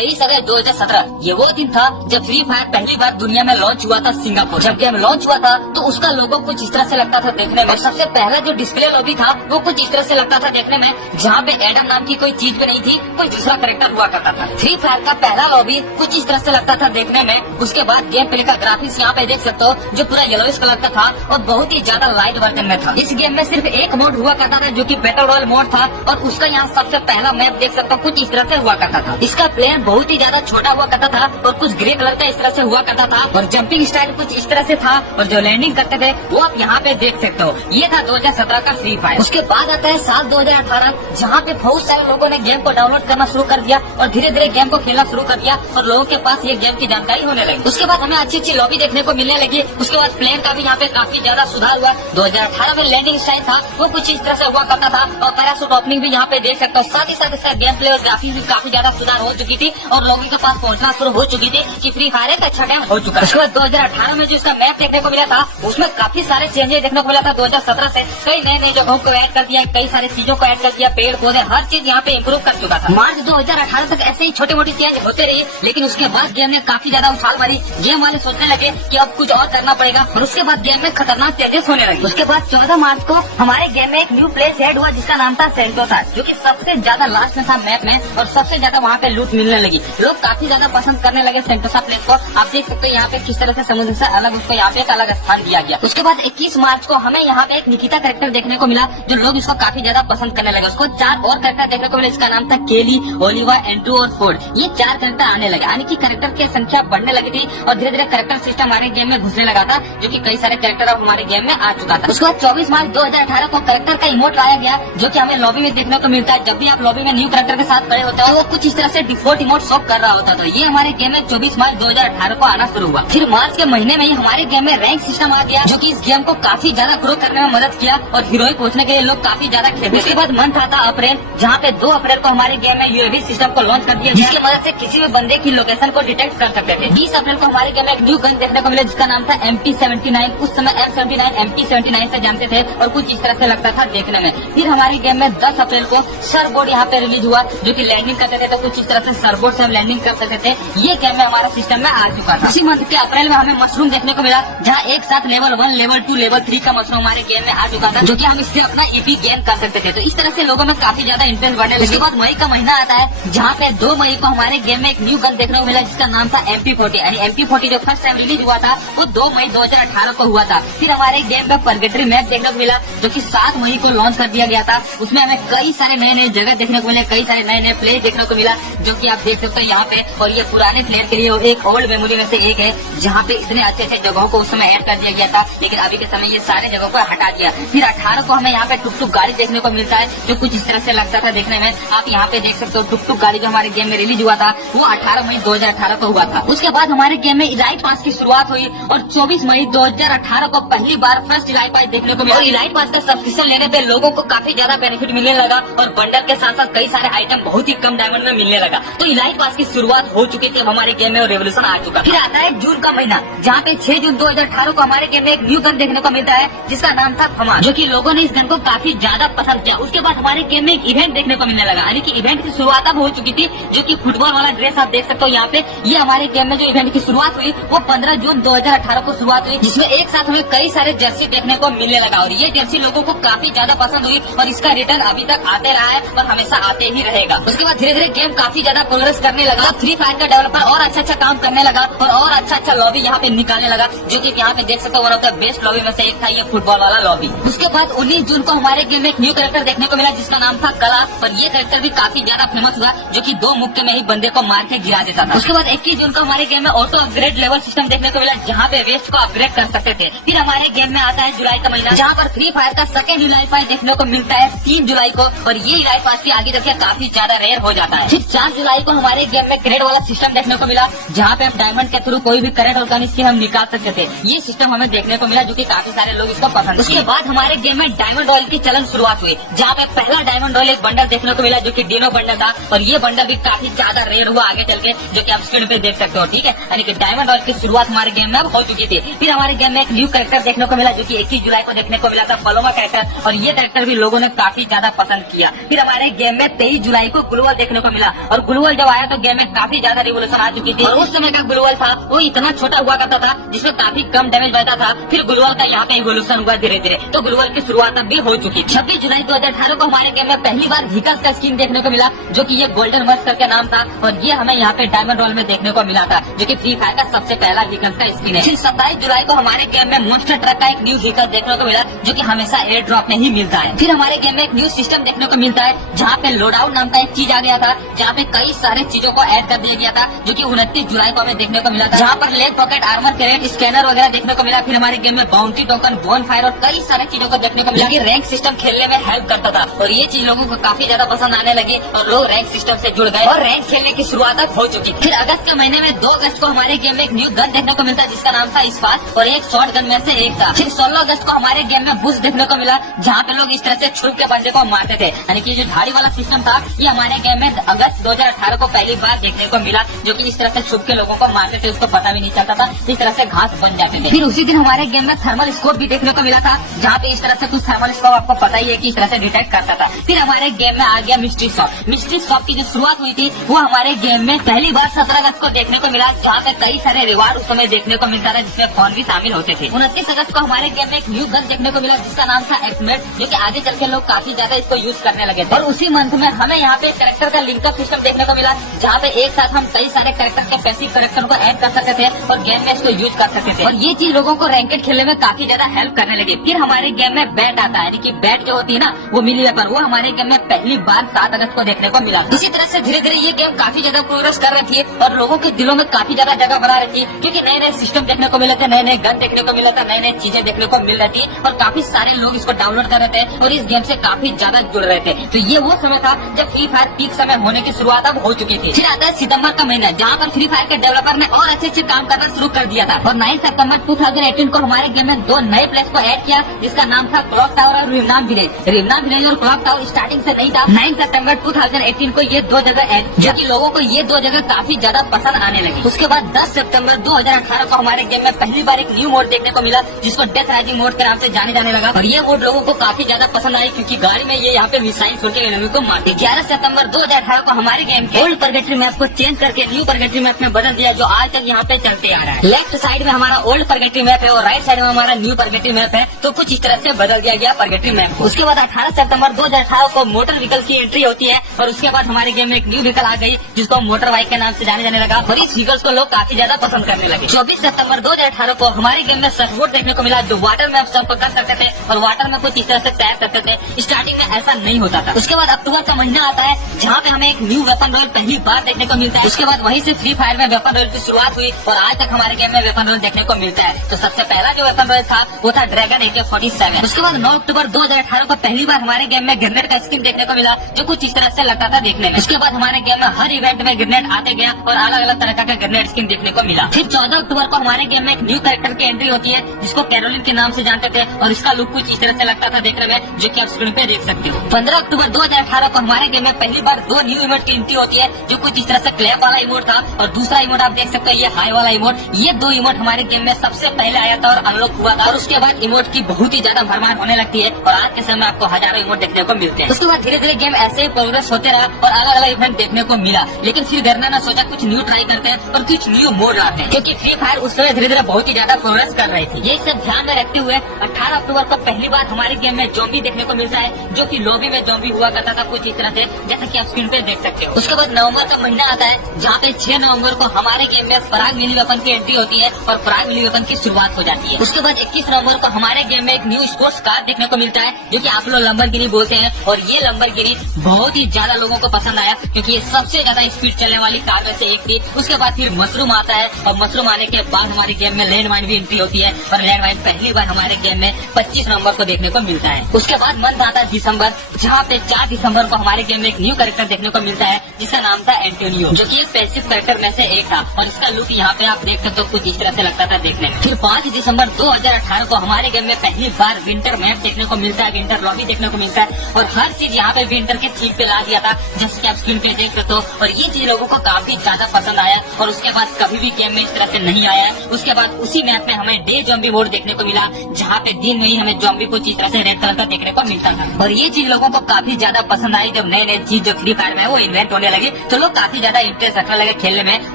23 अगस्त 2017 ये वो दिन था जब फ्री फायर पहली बार दुनिया में लॉन्च हुआ था सिंगापुर। जब गेम लॉन्च हुआ था तो उसका लोगो कुछ इस तरह से लगता था देखने में। सबसे पहला जो डिस्प्ले लॉबी था वो कुछ इस तरह से लगता था देखने में, जहाँ पे एडम नाम की कोई चीज भी नहीं थी, कोई दूसरा कैरेक्टर हुआ करता था। फ्री फायर का पहला लॉबी कुछ इस तरह से लगता था देखने में। उसके बाद गेम प्ले का ग्राफिक्स यहाँ पे देख सकते हो जो पूरा येलोइश कलर का था और बहुत ही ज्यादा लाइट वर्जन में था। इस गेम में सिर्फ एक मोड हुआ करता था जो कि बैटल रॉयल मोड था और उसका यहाँ सबसे पहला मैप देख सकते हो कुछ इस तरह से हुआ करता था। इसका प्लेन बहुत ही ज्यादा छोटा हुआ करता था और कुछ ग्रे कलर का इस तरह से हुआ करता था और जंपिंग स्टाइल कुछ इस तरह से था और जो लैंडिंग करते थे वो आप यहाँ पे देख सकते हो। ये था 2017 का फ्री फायर। उसके बाद आता है साल 2018 जहाँ पे बहुत सारे लोगों ने गेम को डाउनलोड करना शुरू कर दिया और धीरे धीरे गेम को खेलना शुरू कर दिया और लोगों के पास ये गेम की जानकारी होने लगी। उसके बाद हमें अच्छी अच्छी लॉबी देखने को मिलने लगी। उसके बाद प्लेन का भी यहाँ पे काफी ज्यादा सुधार हुआ। 2018 में लैंडिंग स्टाइल था वो कुछ इस तरह से हुआ करता था और पैराशूट ओपनिंग भी यहाँ पे देख सकते हो। साथ ही साथ इसका गेम प्ले और ग्राफिक्स भी काफी ज्यादा सुधार हो चुकी थी और लोगों के पास पहुंचना शुरू हो चुकी थी कि फ्री फायर एक अच्छा गेम हो चुका है। उसके बाद 2018 में जो इसका मैप देखने को मिला था उसमें काफी सारे चेंजेस देखने को मिला था। 2017 से कई नए नए जगहों को ऐड कर दिया, कई सारी चीजों को ऐड कर दिया, पेड़ पौधे हर चीज यहाँ पे इम्प्रूव कर चुका था। मार्च 2018 तक ऐसे ही छोटी मोटी चेंज होते रही, लेकिन उसके बाद गेम ने काफी ज्यादा उछाल मारी। गेम वाले सोचने लगे कि अब कुछ और करना पड़ेगा और उसके बाद गेम में खतरनाक चेंजेस होने लगे। उसके बाद 14 मार्च को हमारे गेम में एक न्यू प्लेस ऐड हुआ जिसका नाम था सेंटोसा, जो कि सबसे ज्यादा लास्ट में था मैप में और सबसे ज्यादा वहाँ पे लूट मिलने लगी। लोग काफी ज्यादा पसंद करने लगे सेंटोसा प्लेस को। आप देख सकते हो यहाँ पे किस तरह से समुद्र से अलग उसको यहाँ पे एक अलग स्थान दिया गया। उसके बाद 21 मार्च को हमें यहाँ पे एक निकिता कैरेक्टर देखने को मिला जो लोग इसको काफी ज्यादा पसंद करने लगे। उसको 4 और कैरेक्टर देखने को मिले। इसका नाम था केली, ओलिवा, एंड्रू और फोर्ड। ये 4 कैरेक्टर आने लगे, यानी कि कैरेक्टर की संख्या बढ़ने लगी थी और धीरे धीरे कैरेक्टर सिस्टम हमारे गेम में घुसने लगा था, जो कि कई सारे कैरेक्टर अब हमारे गेम में आ चुका था। उसके बाद 24 मार्च 2018 को कैरेक्टर का इमोट लाया गया जो कि हमें लॉबी में देखने को मिलता है। जब भी आप लॉबी में न्यू कैरेक्टर के साथ खड़े होते हो वो कुछ इस तरह से डिफॉल्ट इमोट शो कर रहा होता था। ये हमारे गेम में 24 मार्च 2018 को आना शुरू हुआ। फिर मार्च के महीने में ही हमारे गेम में रैंक सिस्टम आ गया जो कि इस गेम को काफी ज्यादा ग्रो करने में मदद किया और हीरोइन पहुंचने के लिए लोग काफी ज्यादा खेलते। उसके बाद मंथ आता अप्रैल, जहाँ पे 2 अप्रैल को हमारे गेम में यूएवी सिस्टम को लॉन्च कर दिया जिसकी मदद से किसी भी बंदे की लोकेशन को डिटेक्ट कर सकते थे। 20 अप्रैल को हमारे गेम में एक न्यू गन देखने को मिला जिसका नाम था MP79। उस समय M79 MP79 से जानते थे और कुछ इस तरह से लगता था देखने में। फिर हमारे गेम में 10 अप्रैल को सरबोर्ड यहाँ पे रिलीज हुआ जो कि लैंडिंग करते थे, तो कुछ इस तरह से सरबोर्ड से हम लैंडिंग कर सकते थे। ये गेम में हमारा सिस्टम में आ चुका था। इसी मंथ के अप्रैल में हमें मशरूम देखने को मिला जहाँ एक साथ लेवल 1, लेवल 2, लेवल 3 का मशरूम हमारे गेम में आ चुका था, जो कि हम इससे अपना EP गेन कर सकते थे। तो इस तरह से लोगों में काफी ज्यादा इंटरेस्ट बढ़ने लगा। उसके बाद मई का महीना आता है जहाँ पे 2 मई को हमारे गेम में एक न्यू गन देखने को मिला जिसका नाम था MP40। यानी MP40 जो फर्स्ट टाइम रिलीज हुआ था वो 2 मई 2018 को हुआ था। फिर हमारे गेम में परगेटरी मैप देखने को मिला जो कि 7 मई को लॉन्च कर दिया गया था। उसमें हमें कई सारे नए नए जगह देखने को मिले, कई सारे नए नए प्लेस देखने को मिला जो कि आप देख सकते हो यहाँ पे। और ये पुराने प्लेयर के लिए एक ओल्ड मेमोरी में से एक है जहाँ पे इतने अच्छे अच्छे जगहों को उस समय ऐड कर दिया गया था, लेकिन अभी के समय ये सारे जगहों को हटा दिया। फिर 18 को हमें यहाँ पे टुक टुक गाड़ी देखने को मिलता है जो कुछ इस तरह से लगता था देखने में। आप यहाँ पे देख सकते हो टुक टुक गाड़ी जो हमारे गेम में रिलीज हुआ था वो 18 मई 2018 को हुआ था। उसके बाद हमारे गेम में इलाइट पास की शुरुआत हुई और 24 मई 2018 को पहली बार फर्स्ट इलाइट पास देखने को मिला। और इलाइट पास का सब्सक्रिप्शन लेने पे लोगों को काफी ज्यादा बेनिफिट मिलने लगा और बंडल के साथ साथ कई सारे आइटम बहुत ही कम डायमंड में मिलने लगा। तो इलाइट पास की शुरुआत हो चुकी थी अब हमारे गेम में और रेवोल्यूशन आ चुका। फिर आता है जून का महीना जहाँ पे 6 जून 2018 को हमारे गेम में एक न्यू गन देखने को मिलता है जिसका नाम था धमाल, जो कि लोगों ने इस गन को काफी ज्यादा पसंद किया। उसके बाद हमारे गेम में एक इवेंट देखने को मिलने लगा, यानी कि इवेंट की शुरुआत अब हो चुकी थी जो कि फुटबॉल वाला ड्रेस आप देख सकते हो यहाँ पे। ये हमारे गेम में जो इवेंट की शुरुआत हुई वो 15 जून 2018 को शुरुआत हुई जिसमें एक साथ हमें कई सारे जर्सी देखने को मिलने लगा और ये जर्सी लोगों को काफी ज्यादा पसंद हुई और इसका रिटर्न अभी तक आते रहा है और हमेशा आते ही रहेगा। उसके बाद धीरे धीरे गेम काफी ज्यादा प्रोग्रेस करने लगा। फ्री फायर का डेवलपर और अच्छा काम करने लगा और अच्छा लॉबी यहाँ पे निकालने लगा, जो कि यहाँ पे देख सकते हो one of the best lobby में से एक था ये फुटबॉल वाला लॉबी। उसके बाद 19 जून को हमारे गेम में एक न्यू कैरेक्टर देखने को मिला जिसका नाम था कला और ये कैरेक्टर भी काफी ज्यादा फेमस हुआ जो कि 2 मुक्के में ही बंदे को मार के गिरा देता था। उसके बाद 21 जून को हमारे गेम में ऑटो अपग्रेड लेवल सिस्टम देखने को मिला जहाँ पे वेस्ट को अपग्रेड कर सकते थे। फिर हमारे गेम में आता है जुलाई का महीना जहाँ पर फ्री फायर का सेकेंड इलाइट पास देखने को मिलता है 3 जुलाई को और ये इलाइट पास की आगे देखिए काफी ज्यादा रेयर हो जाता है। फिर 4 जुलाई को हमारे गेम में क्रेड वाला सिस्टम देखने को मिला जहाँ पे हम डायमंड के थ्रू कोई भी करेक्ट और गन स्किन हम निकाल सकते थे। ये सिस्टम हमें देखने को मिला जो कि काफी सारे लोग इसको पसंद। उसके बाद हमारे गेम में डायमंड रॉयल की चलन शुरुआत हुई जहाँ पे पहला डायमंड रॉयल एक बंडल देखने को मिला जो कि डिनो बंडल था और ये बंडल भी काफी ज्यादा रेयर हुआ आगे चल के, जो कि आप स्क्रीन पे देख सकते हो। ठीक है, यानी कि डायमंड रॉयल की शुरुआत हमारे गेम में अब हो चुकी थी। फिर हमारे गेम में एक न्यू कैरेक्टर देखने को मिला जो कि 21 जुलाई को देखने को मिला था, पलोमा कैरेक्टर, और ये कैरेक्टर भी लोगों ने काफी ज्यादा पसंद किया। फिर हमारे गेम में 23 जुलाई को ग्लूवल देखने को मिला और ग्लूवल जब आया तो गेम में काफी ज्यादा रिवोल्यूशन आ चुकी थी और उस समय का ग्लोअल था वो इतना छोटा हुआ करता था जिसमें काफी कम डैमेज बढ़ता था। फिर ग्लोअल का यहाँ पे इवोल्यूशन हुआ धीरे धीरे, तो ग्लोअल की शुरुआत अब भी हो चुकी। 26 जुलाई 2018 को हमारे गेम में पहली बार व्हीकल्स का स्किन देखने को मिला, जो कि ये गोल्डन वर्स करके नाम था और ये हमें यहाँ पे डायमंड रोल में देखने को मिला था, जो कि फ्री फायर का सबसे पहला व्हीकल्स का स्किन है। फिर 27 जुलाई को हमारे गेम में मॉन्स्टर ट्रक का एक न्यू व्हीकल देखने को मिला, जो कि हमेशा एयर ड्रॉप में ही मिलता है। फिर हमारे गेम में एक न्यू सिस्टम देखने को मिलता है जहाँ पे लोडाउन नाम का एक चीज आ गया था, जहाँ पे कई सारे चीजों को ऐड कर दिया गया था, जो कि 29 जुलाई को हमें देखने को मिला था, जहाँ पर लेग पॉकेट, आर्मर कैरेट, स्कैनर वगैरह देखने को मिला। फिर हमारे गेम में बाउंटी टोकन, बोन फायर और कई सारे चीजों को देखने को मिला कि रैंक सिस्टम खेलने में हेल्प करता था और ये चीज लोगों को काफी ज्यादा पसंद आने लगी और लोग रैंक सिस्टम से जुड़ गए और रैंक खेलने की शुरुआत अब हो चुकी। फिर अगस्त के महीने में 2 अगस्त को हमारे गेम में एक न्यू गन देखने को मिलता है जिसका नाम था इस्पात और एक शॉर्ट गन में से एक था। फिर 16 अगस्त को हमारे गेम में बुश देखने को मिला, जहाँ पे लोग इस तरह से छुप के बंदे को मारते थे, यानी कि जो झाड़ी वाला सिस्टम था ये हमारे गेम में अगस्त 2018 को पहली बार देखने को मिला, जो कि इस तरह से छुप के लोगों को मारते थे, उसको पता भी नहीं चलता था, इस तरह से घास बन जाते थे। फिर उसी दिन हमारे गेम में थर्मल स्कोप भी देखने को मिला था, जहाँ पे इस तरह से कुछ थर्मल स्कोप आपको पता ही है कि इस तरह से डिटेक्ट करता था। फिर हमारे गेम में आ गया मिस्ट्री शॉप। मिस्ट्री शॉप की जो शुरुआत हुई थी वो हमारे गेम में पहली बार 17 अगस्त को देखने को मिला, जहाँ पे कई सारे रिवार्ड उस समय देखने को मिलता था जिसमें फोन भी शामिल होते थे। 29 अगस्त को हमारे गेम में एक न्यू गन देखने को मिला जिसका नाम था एक्समेट, जो कि आगे चल के लोग काफी ज्यादा इसको यूज करने लगे थे। और उसी मंथ में हमें यहाँ पे कैरेक्टर का लिंकअप सिस्टम देखने को मिला, जहाँ पे एक साथ हम कई सारे कैरेक्टर के पैसिव कैरेक्टर को ऐड कर सकते थे और गेम में इसको यूज कर सकते थे और ये चीज लोगों को रैंकेड खेलने में काफी ज्यादा हेल्प करने लगी। फिर हमारे गेम में बैट आता है, यानी कि बैट जो होती है ना वो मिली वेपन, वो हमारे गेम में पहली बार 7 अगस्त को देखने को मिला। इसी तरह से धीरे धीरे ये गेम काफी ज्यादा प्रोग्रेस कर रही थी और लोगों के दिलों में काफी ज्यादा जगह बना रही थी, क्योंकि नए नए सिस्टम देखने को मिले थे, नए नए गन देखने को मिला था, नई नई चीजें देखने को मिल रही थी और काफी सारे लोग इसको डाउनलोड कर रहे थे और इस गेम से काफी ज्यादा जुड़ रहे थे। तो ये वो समय था जब फ्री फायर पीक समय होने की शुरुआत अब हो चुकी थी। फिर आता है सितंबर का महीना, जहाँ पर फ्री फायर के डेवलपर ने और अच्छे काम करना शुरू कर दिया था और 9 सितंबर 2018 को हमारे गेम में 2 नए प्लेस को ऐड किया, जिसका नाम था क्लॉक टावर और रिमनाम विलेज। रिमनाम विलेज और क्लॉक टावर स्टार्टिंग से नहीं था। 9 सितंबर 2018 को ये 2 जगह ऐड, जो कि लोगों को ये 2 जगह काफी ज्यादा पसंद आने लगी। उसके बाद 10 सितंबर 2018 को हमारे गेम में पहली बार एक न्यू मोड देखने को मिला, जिसको डेथ राइजिंग मोड के नाम से जाने जाने लगा और ये मोड लोगों को काफी ज्यादा पसंद आई, क्योंकि गाड़ी में ये यहाँ पे मिसाइल छोड़ के एनिमी को मारते। 11 सितंबर 2018 को हमारे गेम के ओल्ड परगेटरी मैप को चेंज करके न्यू परगेटरी मैप में बदल दिया, जो आज तक यहाँ पे चलते आ रहा है। लेफ्ट साइड में हमारा ओल्ड परगेटरी मैप है और राइट साइड में हमारा न्यू परगेटरी मैप है, तो कुछ इस तरह से बदल दिया गया परगेटरी मैप। उसके बाद 18 सितंबर 2018 को मोटर व्हीकल की एंट्री होती है और उसके बाद हमारे गेम में एक न्यू व्हीकल आ गई, जिसको मोटर बाइक के नाम से जाने जाने लगा और इस व्हीकल्स को लोग काफी ज्यादा पसंद करने लगे। 24 सितंबर 2018 को हमारे गेम में सर्फबोट देखने को मिला, जो वाटर में आप संपर्क कर सकते थे और वाटर में कुछ इस तरह से तैर सकते थे। स्टार्टिंग में ऐसा नहीं होता था। उसके बाद अक्टूबर का महीना आता है, जहाँ पे हमें एक न्यू वेपन रॉयल पहली बार देखने को मिलता है। उसके बाद वहीं से फ्री फायर में वेपन रॉयल की शुरुआत हुई और आज तक हमारे गेम में वेपन रॉयल देखने को मिलता है। तो सबसे पहला जो वेपन रॉयल था वो था ड्रैगन AK-47। उसके बाद 9 अक्टूबर 2018 को पहली बार हमारे गेम में ग्रेनेड का स्किन देखने को मिला, जो कुछ इस तरह से लगता था देखने में। उसके बाद हमारे गेम में हर इवेंट में ग्रेनेड आते गया और अलग अलग तरह का ग्रेनेड स्किन देखने को मिला। फिर 14 अक्टूबर को हमारे गेम में एक न्यू कैरेक्टर की एंट्री होती है, जिसको कैरोलिन के नाम से जानते थे और इसका लुक कुछ इस तरह से लगता था देखने में, जो कि आप स्क्रीन पे देख सकते हो। 15 अक्टूबर 2018 को हमारे गेम में पहली बार 2 न्यू इमोट की एंट्री होती है, जो कुछ इस तरह से क्लैप वाला इमोट था और दूसरा इमोट आप देख सकते हो ये हाई वाला इमोट। ये 2 इमोट हमारे गेम में सबसे पहले आया था और अनलॉक हुआ था और उसके बाद इमोट की बहुत ही ज्यादा भरमार होने लगती है और आज के समय आपको हजारों इमोट देखने को मिलते हैं। उसके बाद धीरे धीरे गेम ऐसे ही प्रोग्रेस होते रहा और अलग अलग इवेंट देखने को मिला, लेकिन फिर गर्ना ने सोचा कुछ न्यू ट्राई करते हैं और कुछ न्यू मोड लाते हैं, क्योंकि फ्री फायर उस समय धीरे धीरे बहुत ही ज्यादा प्रोग्रेस कर रही थी। ये सब ध्यान में रखते हुए 18 अक्टूबर को पहली बार हमारे गेम में ज़ॉम्बी देखने को मिलता है, जो कि लॉबी में ज़ॉम्बी हुआ करता था कुछ इस तरह से, जैसा कि आप स्क्रीन पे देख सकते हो। उसके बाद नवंबर का महीना आता है, जहाँ पे 6 नवंबर को हमारे गेम में पराग मिनी वेपन की एंट्री होती है और पराग मिनी वेपन की शुरुआत हो जाती है। उसके बाद 21 नवंबर को हमारे गेम में एक न्यू स्पोर्ट्स कार देखने को मिलता है, जो कि आप लोग लंबरगिनी बोलते हैं और ये लंबरगिनी बहुत ही ज्यादा लोगों को पसंद आया, क्योंकि ये सबसे ज्यादा स्पीड चलने वाली कार में से एक थी। उसके बाद फिर मशरूम आता है और मशरूम आने के बाद हमारे गेम में लैंड माइन भी एंट्री होती है और लैंड माइन पहली बार हमारे गेम में 25 नवंबर को देखने को मिलता है। उसके बाद मंथ आता है दिसंबर, जहाँ पे 4 दिसंबर को हमारे गेम में एक न्यू कैरेक्टर देखने को मिलता है, जिसका नाम था एंटोनियो, जो कि एक पैसिव कैरेक्टर में से एक था और इसका लुक यहाँ पे आप देख सकते हो कुछ इस तरह से लगता था देखने में। फिर 5 दिसंबर 2018 को हमारे गेम में पहली बार विंटर मैप देखने को मिलता है, विंटर लॉबी देखने को मिलता है और हर चीज यहाँ पे विंटर के थीम पे ला दिया था, जैसे कि आप स्क्रीन पे देख सकते हो और ये चीज लोगों को काफी ज्यादा पसंद आया और उसके बाद कभी भी गेम में इस तरह से नहीं आया है। उसके बाद उसी मैप में हमें डे ज़ॉम्बी मोड देखने को मिला, जहाँ पे दिन में ही हमें ज़ॉम्बी को इस तरह से रेड कलर का देखने को मिलता था और ये चीज लोगों को काफी ज्यादा पसंद आई। जब नए नए चीज जो फ्री फायर में है वो इन्वेंट होने लगी लगी तो लोग काफी ज्यादा इंटरेस्ट रखने लगे खेलने में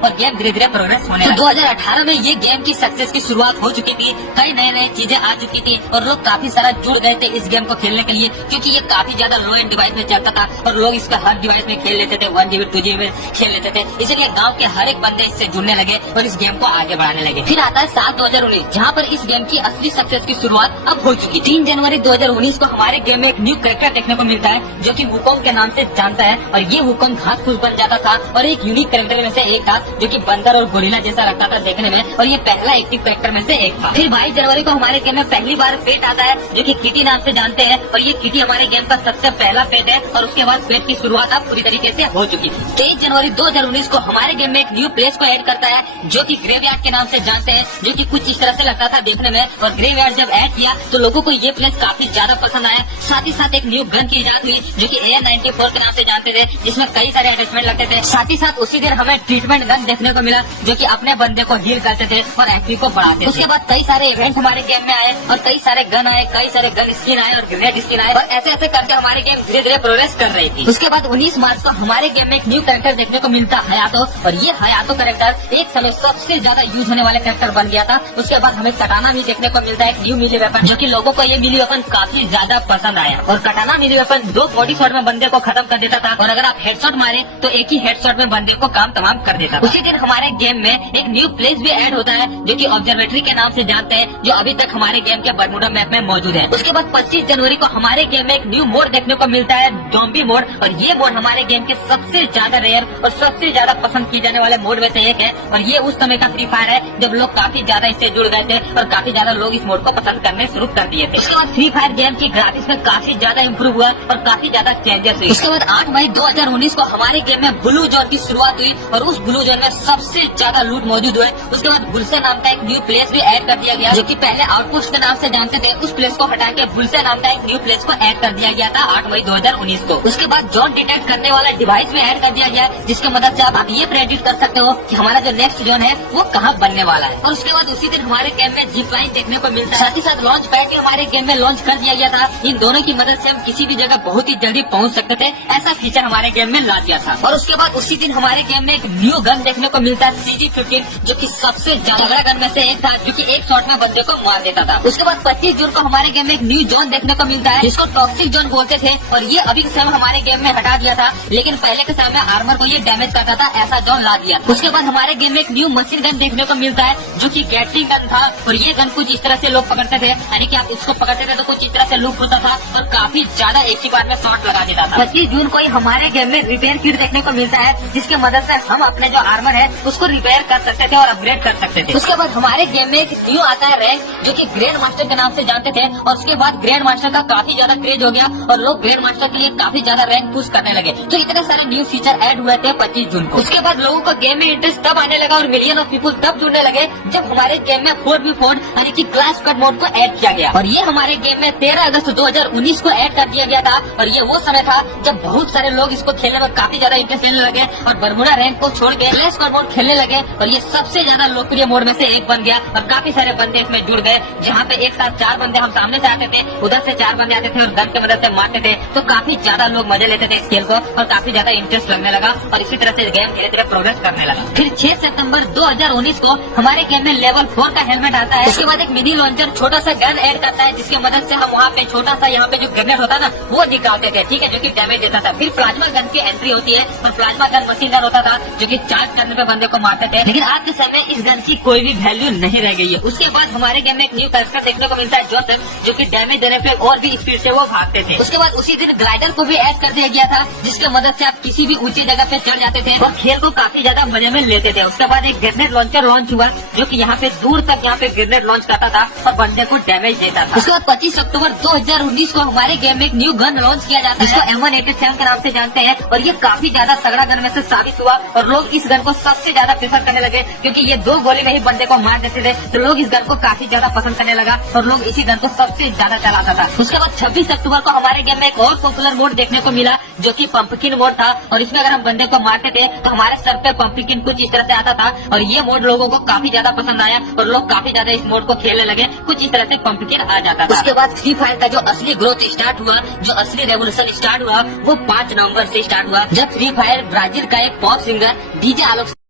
और गेम धीरे धीरे प्रोग्रेस होने लगा। 2018 में ये गेम की सक्सेस की शुरुआत हो चुकी थी, कई नए नए चीजें आ चुकी थी और लोग काफी सारा जुड़ गए थे इस गेम को खेलने के लिए, क्योंकि ये काफी ज्यादा लो एंड डिवाइस में चलता था और लोग इसका हर डिवाइस में खेल लेते थे, 1 GB 2 GB में खेल लेते थे। इसलिए गाँव के हर एक बंदे इससे जुड़ने लगे और इस गेम को आगे बढ़ाने लगे। फिर आता है साल 2019, जहाँ पर इस गेम की असली सक्सेस की शुरुआत अब हो चुकी। 3 जनवरी 2019 को हमारे गेम में एक न्यू कैरेक्टर देखने को मिलता है जो कि वुकोंग के नाम से जानता है और ये वुकोंग घास फूस बन जाता था और एक यूनिक कैरेक्टर में से एक था जो कि बंदर और गोरिल्ला जैसा लगता था देखने में और ये पहला एक्टिव कैरेक्टर में से एक था। फिर 22 जनवरी को हमारे गेम में पहली बार पेट आता है जो कि किटी नाम से जानते हैं और ये किटी हमारे गेम का सबसे पहला पेट है और उसके बाद पेट की शुरुआत अब पूरी तरीके से हो चुकी। 23 जनवरी 2019 को हमारे गेम में एक न्यू प्लेस को ऐड करता है जो कि ग्रेवयार्ड के नाम से जानते हैं, जो कि कुछ इस तरह से लगता था देखने में और ग्रेवयार्ड जब ऐड किया तो लोगों को ये प्लेस काफी ज्यादा पसंद आया। साथ ही साथ एक न्यू गन की इजाद हुई जो कि AR-94 के नाम से जानते थे, जिसमें कई सारे अटैचमेंट लगते थे। साथ ही साथ उसी दिन हमें ट्रीटमेंट गन देखने को मिला जो कि अपने बंदे को हील करते थे और एचपी को बढ़ाते थे। उसके बाद कई सारे इवेंट हमारे गेम में आए और कई सारे गन आए, कई सारे गन स्किन आए और ग्रेनेड स्किन आए और ऐसे ऐसे करके हमारे गेम धीरे धीरे प्रोग्रेस कर रही थी। उसके बाद 19 मार्च को हमारे गेम में एक न्यू कैरेक्टर देखने को मिलता है हयातो, और ये हयातो कैरेक्टर एक समय सबसे ज्यादा यूज होने वाले कैरेक्टर बन गया था। उसके बाद हमें कटाना भी देखने को मिलता है, एक न्यू मिली वेपन, जो कि लोगों को ये मिली वेपन काफी ज्यादा पसंद आया और कटाना मिली वेपन 2 बॉडी शॉट में बंदे को खत्म कर देता था और अगर आप हेडशॉट मारे तो एक ही हेडशॉट में बंदे को काम तमाम कर देता था। उसी दिन हमारे गेम में एक न्यू प्लेस भी ऐड होता है जो कि ऑब्जर्वेटरी के नाम से जानते हैं, जो अभी तक हमारे गेम के बरमूडा मैप में मौजूद है। उसके बाद 25 जनवरी को हमारे गेम में एक न्यू मोड देखने को मिलता है, ज़ॉम्बी मोड, और ये मोड हमारे गेम के सबसे ज्यादा रेयर और सबसे ज्यादा पसंद किए जाने वाले मोड में से एक है और ये उस समय का फ्री फायर है जब लोग काफी ज्यादा इससे जुड़ गए थे और काफी ज्यादा लोग इस मोड को पसंद करने शुरू कर दिए थे। उसके बाद फ्री फायर गेम की ग्राफिक्स में काफी ज्यादा इम्प्रूव हुआ और काफी ज्यादा चेंजेस हुई। उसके बाद 8 मई 2019 को हमारे गेम में ब्लू जोन की शुरुआत हुई और उस ब्लू जोन में सबसे ज्यादा लूट मौजूद हुए। उसके बाद बुलसे नाम का एक न्यू प्लेस भी ऐड कर दिया गया जो कि पहले आउटपोस्ट के नाम से जानते थे, उस प्लेस को हटा के बुलसे नाम का एक न्यू प्लेस को ऐड कर दिया गया था 8 मई 2019 को। उसके बाद जोन डिटेक्ट करने वाला डिवाइस भी ऐड कर दिया गया जिसकी मदद से आप ये प्रेडिक्ट कर सकते हो कि हमारा जो नेक्स्ट जोन है वो कहाँ बनने वाला है। और उसके बाद उसी दिन हमारे गेम में जीप लाइन देखने को मिलता है। साथ ही साथ लॉन्च पैड भी हमारे गेम में लॉन्च कर दिया गया था। इन दोनों की मदद से हम किसी भी जगह बहुत ही जल्दी पहुंच सकते थे, ऐसा फीचर हमारे गेम में ला दिया था। और उसके बाद उसी दिन हमारे गेम में एक न्यू गन देखने को मिलता है, CG-15, जो कि सबसे ज्यादा गन में से एक था जो कि एक शॉट में बंदे को मार देता था। उसके बाद 25 जून को हमारे गेम में एक न्यू जोन देखने को मिलता है जिसको टॉक्सिक जोन बोलते थे और ये अभी के समय हमारे गेम में हटा दिया था, लेकिन पहले के समय में आर्मर को ये डैमेज करता था, ऐसा जोन ला दिया। उसके बाद हमारे गेम में एक न्यू मशीन गन देखने को मिलता है जो कि गैटलिंग गन था और ये गन कुछ इस तरह से लोग पकड़ते थे, यानी कि आप इसको पकड़ते थे तो कुछ इस तरह से लूप होता था और काफी ज्यादा एक ही बार में शॉट लगा देता था। 25 जून को ही हमारे गेम में रिपेयर किट देखने को मिलता है जिसकी मदद से हम अपने जो आर्मर है उसको रिपेयर कर सकते थे और अपग्रेड कर सकते थे। उसके बाद हमारे गेम में एक न्यू आता है रैंक जो कि ग्रैंड मास्टर के नाम से जानते थे और उसके बाद ग्रैंड मास्टर का काफी ज्यादा क्रेज हो गया और लोग ग्रैंड मास्टर के लिए काफी ज्यादा रैंक पुश करने लगे। तो इतने सारे न्यू फीचर ऐड हुए थे 25 जून को। उसके बाद लोगों का गेम में इंटरेस्ट तब आने लगा और मिलियन ऑफ पीपल तब जुड़ने लगे जब हमारे गेम में 4v4 यानी कि क्लास स्क्वाड मोड को ऐड किया गया और ये हमारे गेम में 13 अगस्त 2019 को ऐड कर दिया गया था और ये वो समय था जब बहुत सारे लोग इसको खेलने में काफी ज्यादा इंटरेस्ट लेने लगे और बरमूडा रैंक को छोड़ के क्लास स्क्वाड मोड खेलने लगे और ये सबसे ज्यादा लोकप्रिय मोड में से एक बन गया और काफी सारे बंदे इसमें जुड़ गए, जहाँ पे एक साथ 4 बंदे हम सामने से आते थे, उधर से 4 बंदे आते थे और गन की मदद से मारते थे, तो काफी ज्यादा लोग मजे लेते थे इस खेल को और काफी ज्यादा इंटरेस्ट लगने लगा और इसी तरह से गेम धीरे धीरे प्रोग्रेस करने लगा। फिर 6 सितंबर 2019 को हमारे गेम में लेवल 4 का हेलमेट आता है। उसके बाद एक मिनी लॉन्चर छोटा सा गन ऐड करता है जिसकी मदद से हम वहाँ पे छोटा सा यहाँ पे जो ग्रेनेड होता ना वो निकालते थे, ठीक है, जो कि डैमेज देता था। फिर प्लाज्मा गन की एंट्री होती है और प्लाज्मा गन मशीन गन होता था जो कि चार्ज करने पे बंदे को मारते थे, लेकिन आज के समय इस गन की कोई भी वैल्यू नहीं रह गई है। उसके बाद हमारे गेम में एक न्यू कैरेक्टर देखने को मिलता है जोसेफ, जो कि डैमेज देने पे और भी स्पीड से वो भागते थे। उसके बाद उसी दिन ग्लाइडर को भी ऐड कर दिया गया था जिसकी मदद से आप किसी भी ऊंची जगह पे चढ़ जाते थे और खेल को काफी ज्यादा मजे में लेते थे। उसके बाद एक ग्रेनेड लॉन्चर लॉन्च हुआ जो कि यहाँ पे दूर तक यहाँ पे ग्रेनेड लॉन्च करता था और बंदे को डैमेज देता था। उसके बाद 25 अक्टूबर 2019 को हमारे गेम में एक न्यू गन लॉन्च किया जाता है जिसको M187 के नाम से जानते हैं और ये काफी ज्यादा तगड़ा गन में से साबित हुआ और लोग इस गन को सबसे ज्यादा प्रेफर करने लगे क्योंकि ये 2 गोली में ही बंदे को मार देते थे, तो लोग इस गन को काफी ज्यादा पसंद करने लगा और लोग इसी गन को सबसे ज्यादा चलाता था। उसके बाद 26 अक्टूबर को हमारे गेम में एक और पॉपुलर मोड देखने को मिला जो कि पंपकिन मोड था और इसमें अगर हम बंदे को मारते थे तो हमारे सर पे पंपकिन कुछ इस तरह से आता था और ये मोड लोगों को काफी ज्यादा पसंद आया और लोग काफी ज्यादा इस मोड को खेलने लगे, कुछ इस तरह से पंपकिन आ जाता था। उसके बाद फ्री फायर का जो असली ग्रोथ स्टार्ट हुआ, जो असली रेवोल्यूशन स्टार्ट हुआ वो 5 नवंबर से स्टार्ट हुआ जब फ्री फ्री फायर ब्राजील का एक पॉप सिंगर डीजे आलोक